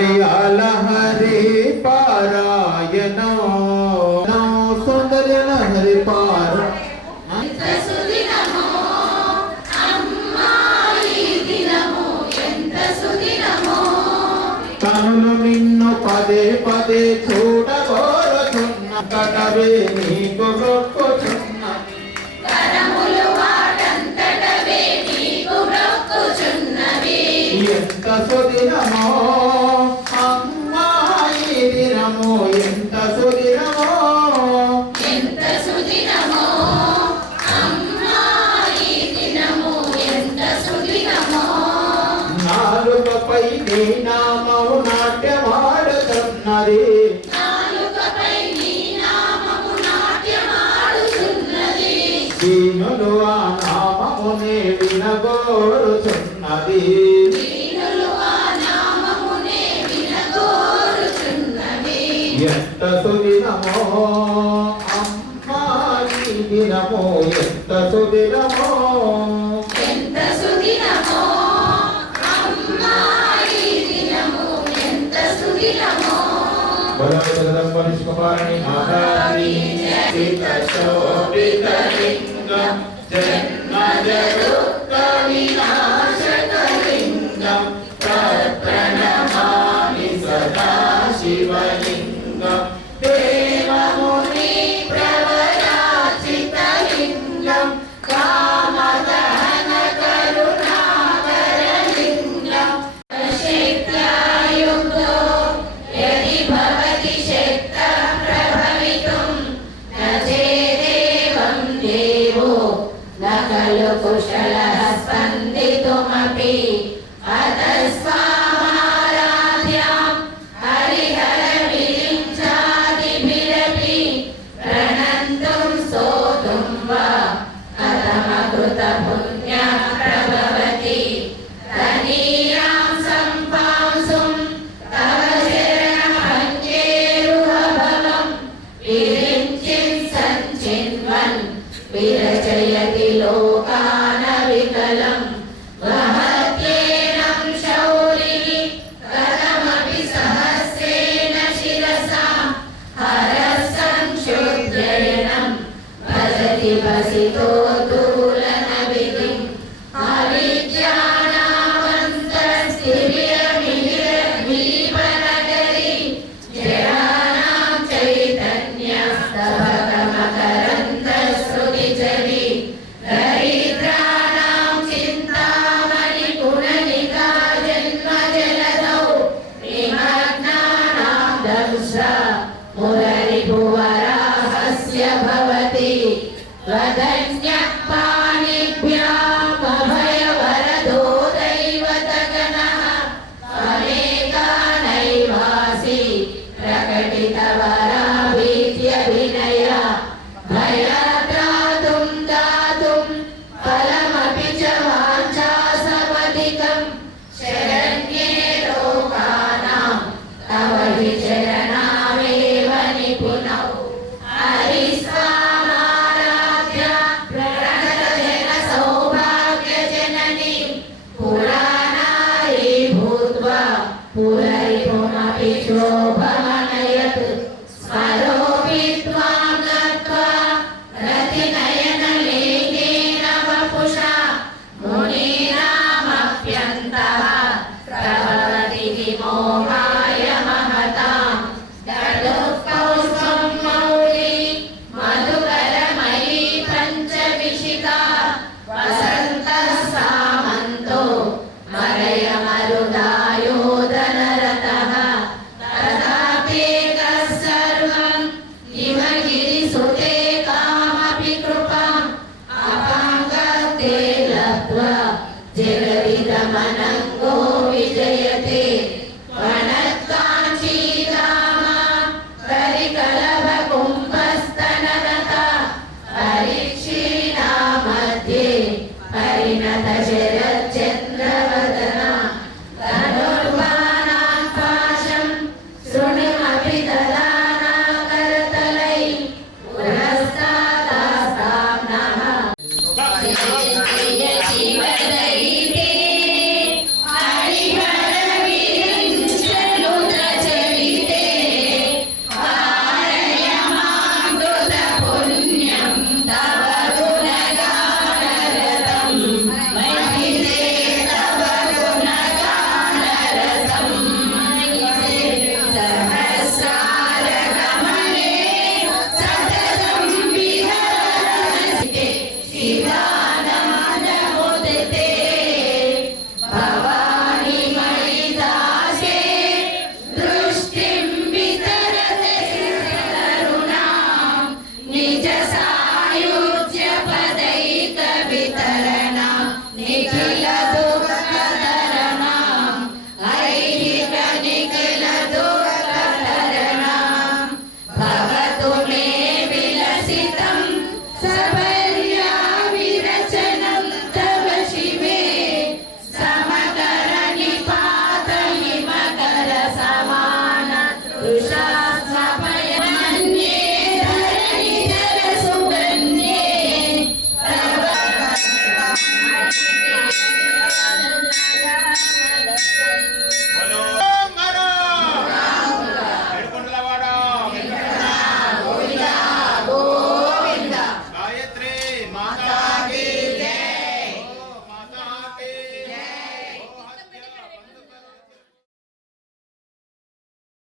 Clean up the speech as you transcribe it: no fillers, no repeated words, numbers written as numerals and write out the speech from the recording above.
సౌందర్యాలహరి పారాయణ సౌందర్యాలహరి కనులు నిన్ను పదే పదే చూడగోరుచున్న కటవే నీకు మొక్కుచున్న ఎంత సుదినమో అమ్మాయి దినమో ఎంత సుదినమో ఎంత సుదినమో అమ్మాయి దినమో ఎంత సుదినమో నాలుకపై నీ నామము నాట్యమాడుతున్నది నాలుకపై నీ నామము నాట్యమాడుతున్నది దీనులు ఆ నామమునే వినగోరుచున్నది ఎంత సుదినమో అమ్మాయి దినమో ఎంత సుదినమో ఎంత సుదినమో అమ్మాయి దినమో ఎంత సుదినమో బలవదరంబరిష్ కుమారి మహారాణి సీత శోభిత లింగం జన్మజరుక్త వినాశక లింగం ప్రణమామి సదా శివలింగం దేవముని ప్రవరాచిత లింగం కామదహన కరుణాకర లింగం శక్త్యాయుక్తో యది భవతి శక్త ప్రభవితుం న చేదేవం దేవో న ఖలు కుశలః స్పందితుమపి అతస్వామారాధ్యాం హరిహర విరించాదిభిరపి ప్రణంతుం స్తోతుం వా కథమకృత పుణ్యః ప్రభవతి తనీయాం సంపాంసుం తవ చరణభంగేరుహభవం విరించిం సంచిన్వన్ విరచయతి లోకాన వికలం వహత్యేనం శౌరిః కథమపి సహస్రేణ శిరసా హరః సంశుద్ధయనం భజతి వసితో దూలన విధిం అవిద్యానామంతస్తిమిరమిహిరద్వీపనగరీ జడానాం చైతన్యస్తబకమకరందశ్రుతిజరీ దరిద్రాణాం చింతామణి పుననికా జన్మజలదౌ నిమగ్నానాం దంశ్రా మురరిపువరాహస్య భవతి వదన్యః పాణిభ్యామభయవరదో దైవతగణః త్వమేకానైవాసి ప్రకటితవరాభీత్యభినయ భయత్రాతుం దాతుం ఫలమపి చ వాంఛాసమధికం శరణ్యే లోకానాం తవ హి చరణావేవ నిపుణౌ హరిస్వామారాధ్య ప్రణతజన సౌభాగ్యజననీ పురాణారీ భూత్వా పురరిపుమపి శోభమనయత్ స్మరోపి త్వాం నత్వా రతినయనలేకేన వపుషా మునీనామప్యంతః ప్రభవతి విమోహాయ మహతాం దదుఃఖౌష్ఠం మౌళి మధుకరమయీ పంచవిశిఖా వసంతః సామంతో మరయమరుదాయోదనరతః తథాపేకः సర్వం ఇమ